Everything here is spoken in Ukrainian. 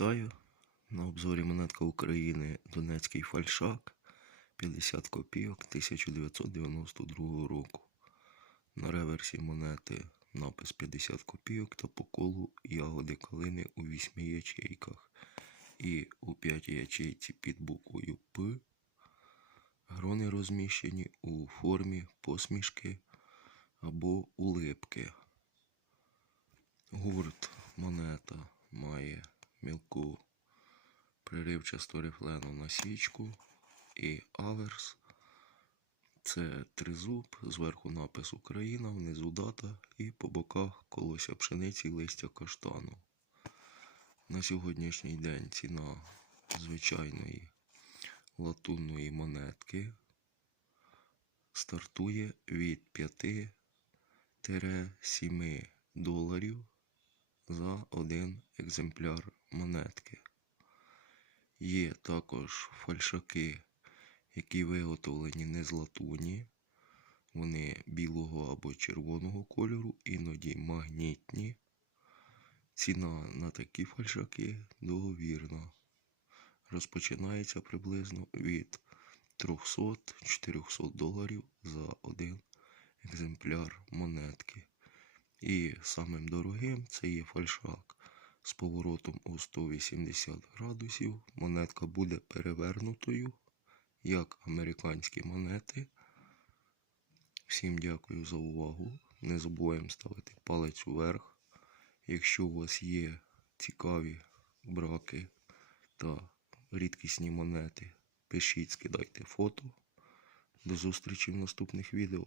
Вітаю! На обзорі монетка України Донецький фальшак 50 копійок 1992 року. На реверсі монети напис 50 копійок та по колу ягоди калини у 8 ячейках. І у 5 ячейці під буквою П грони розміщені у формі посмішки або улипки. Гурт монета має мілку приривчасту рифлену насічку і аверс. Це тризуб, зверху напис Україна, внизу дата і по боках колося пшениці листя каштану. На сьогоднішній день ціна звичайної латунної монетки стартує від 5-7 доларів за один екземпляр монетки. Є також фальшаки, які виготовлені не з латуні. Вони білого або червоного кольору, іноді магнітні. Ціна на такі фальшаки договірна. Розпочинається приблизно від 300-400 доларів за один екземпляр монетки. І самим дорогим це є фальшак з поворотом у 180 градусів. Монетка буде перевернутою, як американські монети. Всім дякую за увагу. Не забуваємо ставити палець вверх. Якщо у вас є цікаві браки та рідкісні монети, пишіть, скидайте фото. До зустрічі в наступних відео.